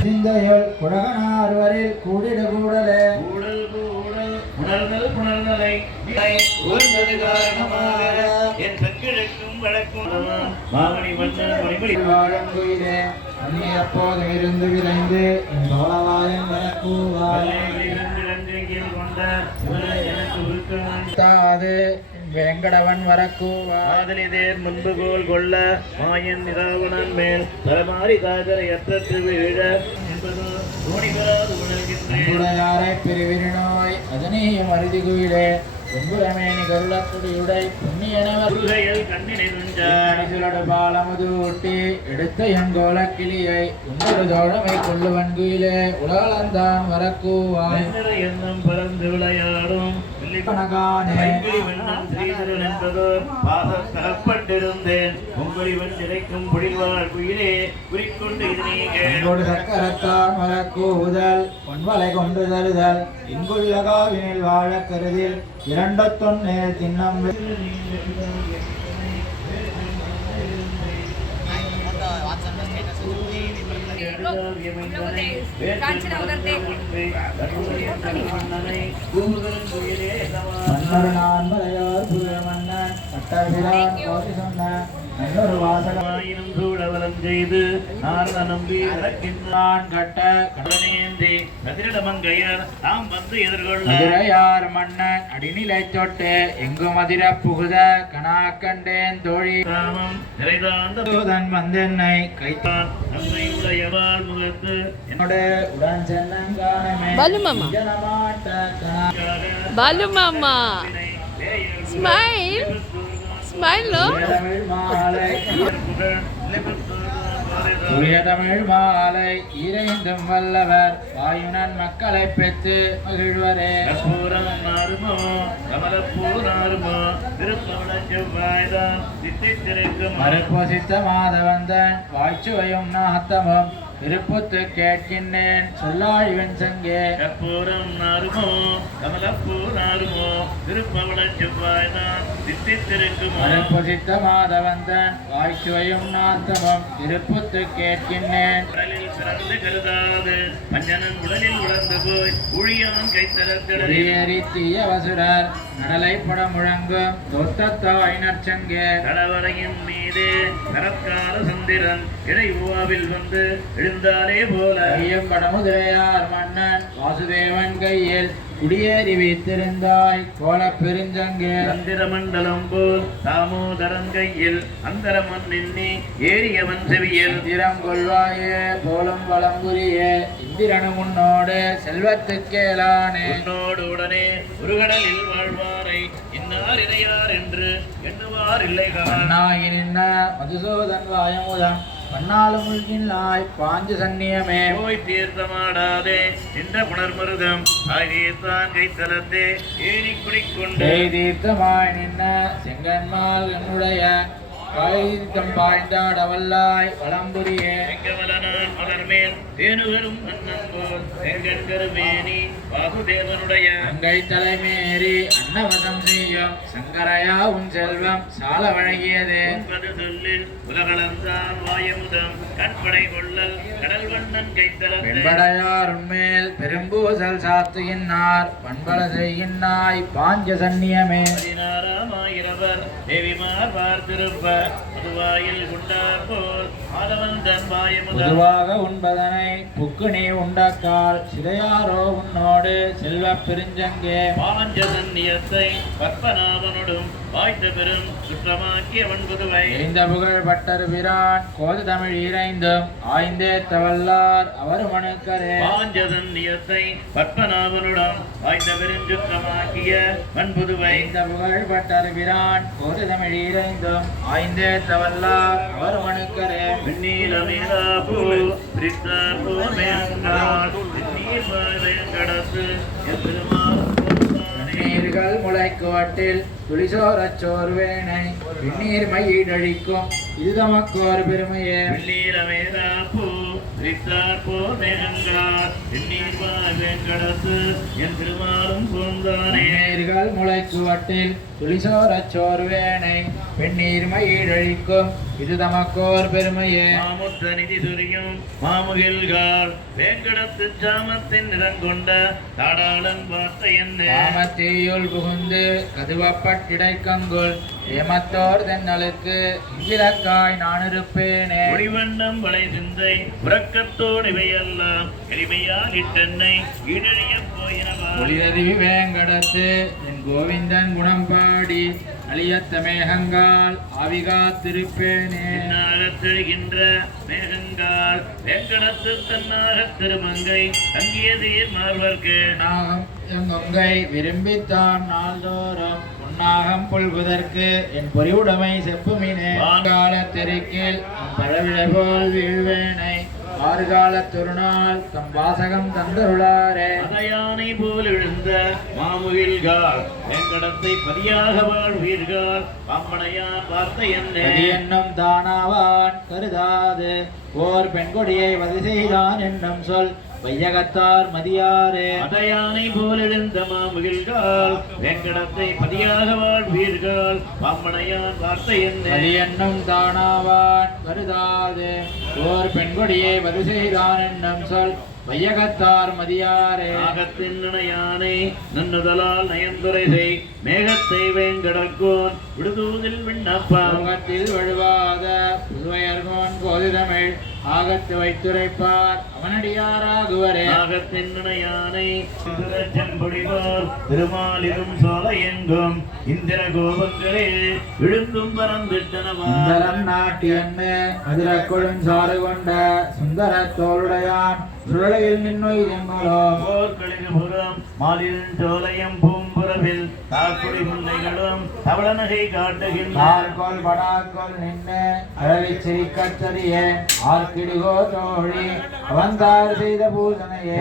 சிந்தையுள் குடகனார்வரில் கூடிட கூடலே கூடல் கூடல் உணர்தல் புணர்தலை உணர்ந்தது காரணமாக என் சங்கிழக்கும் வழக்கும் மாமணி மன்னன் மணிமணி வாழங்குயிலே நீ எப்போது இருந்து விரைந்து தோளவாயன் வரக்கூவாய் தாது வெங்கடவன் வரக்கூவாதலிதேர் முன்பு கோல் கொள்ள மாயன் நிராவணன் மேல் தரமாறி தாகரை அற்றற்று வீழ என்பதோ தோணிகளாது உணர்கின்றேன் பிரிவினோய் அதனையும் அறுதி குயிலே வெங்குரமேனி கருளக்குடியுடை புண்ணியனவர் கண்ணினை துஞ்சாடு பாலமுதூட்டி எடுத்த என் கோலக்கிளியை உன்னொரு தோழமை கொள்ளுவன் குயிலே உலகளந்தான் வரக்கூவாய் எண்ணம் பறந்து விளையாடும் தகப்பட்டிருந்தேன் உங்களிவன் கிடைக்கும் புடிவாழ் குயிலே குறிக்கொண்டு இதனோடு சக்கரத்தான் வரக்கூதல் பொன்வலை கொண்டு தருதல் இங்குள்ளகாவினில் வாழ கருதில் இரண்டொன்னே தின்னம் மன்னர் புயமன்னன் கட்டபிரான் கோதி சொன்ன நல்லொரு வாசகமாயினும் சூழவலம் செய்து நாரத நம்பி நடக்கின்றான் கட்ட கடனேந்தி கதிரிடமங்கையர் தாம் வந்து எதிர்கொள்ள மதுரையார் மன்னன் அடிநிலை தொட்டு எங்கும் மதிர புகுத கனா கண்டேன் தோழி ராமம் நிறைதாந்த தூதன் வந்தென்னை கைத்தான் நம்மை உடையவாள் முகத்து என்னோட உடன் சென்னங்கானமே Balu mama. Smile. Smile lo. தூய தமிழ் மாலை இறைந்தும் வல்லவர் வாயுனன் மக்களை பெற்று மகிழ்வரே மறுப்பொசித்த மாதவந்தன் வாய்ச்சுவையும் நாத்தமும் திருப்புத்து கேட்கின்றேன் சொல்லாழிவன் சங்கே கற்பூரம் நாருமோ கமலப்பூ நாருமோ திருப்பவள செவ்வாய்தான் தித்தித்திருக்கும் மறுப்பொசித்த மாதவந்தன் வாய்ச்சுவையும் நாத்தமும் திருப்புத்து கேட்கின்றேன் உடலில் சிறந்து கருதாது பஞ்சனன் உடலில் உழந்து போய் உழியான் கைத்தலத்திலேறி தீய வசுரர் நடலை பட முழங்கும் தொத்தத்தாய் நற்சங்கே கடவரையின் மீது கரத்கார சந்திரன் இடையூவாவில் வந்து எழுந்தாலே போல ஐயம் படமுதிரையார் மன்னன் வாசுதேவன் கையில் குடியேறி வைத்திருந்தாய் கோல பெருஞ்சங்கே சந்திர மண்டலம் போல் தாமோதரன் கையில் அந்தரமன் நின்னி ஏரியவன் செவியில் திறம் கொள்வாயே போலும் வளம்புரியே இந்திரனு உன்னோடு செல்வத்துக்கேளானே உன்னோடு உடனே ஒரு கடலில் வாழ்வாரை இன்னார் இறையார் என்று எண்ணுவார் இல்லைகானாகி நின்ன மதுசூதன் வாயமுதம் பன்னாலும் உள்கின்லாய் பாஞ்சு சன்னியமே போய் தீர்த்தமாடாதே நின்ற புனர்மருதம் ஆகியத்தான் கைத்தலத்தே ஏறி குடிக்கொண்டே தீர்த்தமாய் நின்ன செங்கன்மால் என்னுடைய காய்தம் பாய்ந்தாடவல்லாய் வளம்புரியே எங்கவலனான் மலர்மேல் தேனுகரும் அண்ணன் போல் செங்கன்கருமேனி வாசுதேவனுடைய அங்கை தலைமேறி அன்னவசம் செய்யும் சங்கரையா உன் செல்வம் சால வழங்கியதே சொல்லில் உலகளந்தான் வாயமுதம் கண்படை கொள்ளல் கடல் வண்ணன் கைத்தலம் வெண்படையார் உண்மேல் பெரும்பூசல் சாத்துகின்றார் பண்பல செய்கின்றாய் பாஞ்ச சன்னியமே 16,000 தேவிமார் பார்த்திருப்ப புதுவாயில் உண்டார் போல் ஆலவந்தன் வாயமுதவாக உண்பதனை புக்கு நீ உண்டாக்கால் சிதையாரோ உன்னோடு செல்வ பெருஞ்சங்கே பாஞ்சதன்யத்தை பத்மநாபனுடும் வாய்த்த பெரும் சுற்றமாக்கியவன் புதுவை இந்த புகழ் பட்டர் பிரான் கோது தமிழ் இறைந்தும் ஆய்ந்தே தவல்லார் அவர் மனுக்கரே பாஞ்சதன்யத்தை பத்மநாபனுடன் வாய்த்த பெரும் சுற்றமாக்கிய வன் புதுவை இந்த புகழ் பட்டர் பிரான் கோது தமிழ் இறைந்தும் ஆய்ந்தே தவல்லார் அவர் மனுக்கரே நீலமேலா பூ பிரித்தார் போமேங்கால் கடத்து எம்பெருமாள் நீர்கள் முளைக்குவட்டில் துளிசோரச் சோர்வேனை விண்ணீர் மையிடழிக்கும் இது தமக்கோர் பெருமையே நீலமேலா பூ சிரித்தார் போர் மேகங்களார் எண்ணீர்வார் வேங்கடத்து என் திருமாலும் போந்தானே நேர்கள் முளைக்குவட்டில் துளிசோரச் சோர்வேனை பெண்ணீர் மயிழழிக்கும் இது தமக்கோர் பெருமையே மாமுத்த நிதி சுரியும் மாமுகில்கார் வேங்கடத்து சாமத்தின் நிறங்கொண்ட தாடாளன் வார்த்தை என்ன காமத்தீயுள் புகுந்து கதுவப்பட்டிடைக்கங்குள் ஏமத்தோர் தென்னலுக்கு இங்கிலக்காய் நான் இருப்பேனே ஒளிவண்ணம் வளை சிந்தை உறக்கத்தோடு இவையெல்லாம் எளிமையால் இட்டென்னை ஈடழிய போயினவா ஒளியருவி வேங்கடத்து என் கோவிந்தன் குணம் பாடி அழியத்த மேகங்கால் ஆவிகாத்திருப்பேனே தெழுகின்ற மேகங்கால் வேங்கடத்து தன்னாகத் திருமங்கை தங்கியதீர் மார்வர்க்கு நாகம் எங்கொங்கை விரும்பித்தான் நாள்தோறும் பொன்னாகம் புல்குதற்கு என் பொறிவுடைமை செப்புமினே கால தெருக்கில் பழவிழை போல் வீழ்வேனை ஆறுகாலத் திருநாள் தம் வாசகம் தந்தருளாரே மதையானை போல் எழுந்த மாமுகில்கால் வேங்கடத்தை பதியாக வாழ்வீர்கள் பாம்பனையான் வார்த்தை என்ன என்னும் தானாவான் கருதாது ஓர் பெண்கொடியை வதை செய்தான் என்னும் சொல் வையகத்தார் மதியாரே மதையானை போல் எழுந்த மாமுகில்கால் வேங்கடத்தை பதியாக வாழ்வீர்கள் பாம்பனையான் வார்த்தை என்ன என்னும் தானாவான் கருதாது ஓர் பெண்கொடியை வதை செய்தான் என்னும் சொல் வையகத்தார் மதியாரே நாகத்தின் இணையானை நன்னுதலால் நயந்துரை செய் மேகத்தை வேங்கடற்கோன் விடுதூதில் விண்ணப்பா முகத்தில் வழுவாத புதுவையர்கோன் கோதிதமிழ் ஆகத்து வைத்துரைப்பார் அவனடியாராகுவரே நாகத்தின் இணையானை செம்பொடிவார் திருமாலிலும் சோலை எங்கும் இந்திர கோபங்களில் விழுந்தும் பறந்திட்டனவா சுந்தரம் நாட்டி என்ன மதுர கொழுஞ்சாறு கொண்ட சுந்தர தோளுடையான் சுழலையில் நின்னுயிரங்களோ போர்களிபுரம் மாலின் சோலையம் பூம்புறவில் தாக்குடி முல்லைகளும் தவள நகை காட்டுகின்றார் நார்கோல் படாக்கோல் நின்று அழவி சிரிக்கச்சரிய ஆர்க்கிடுகோ தோழி அவந்தார் செய்த பூசனையே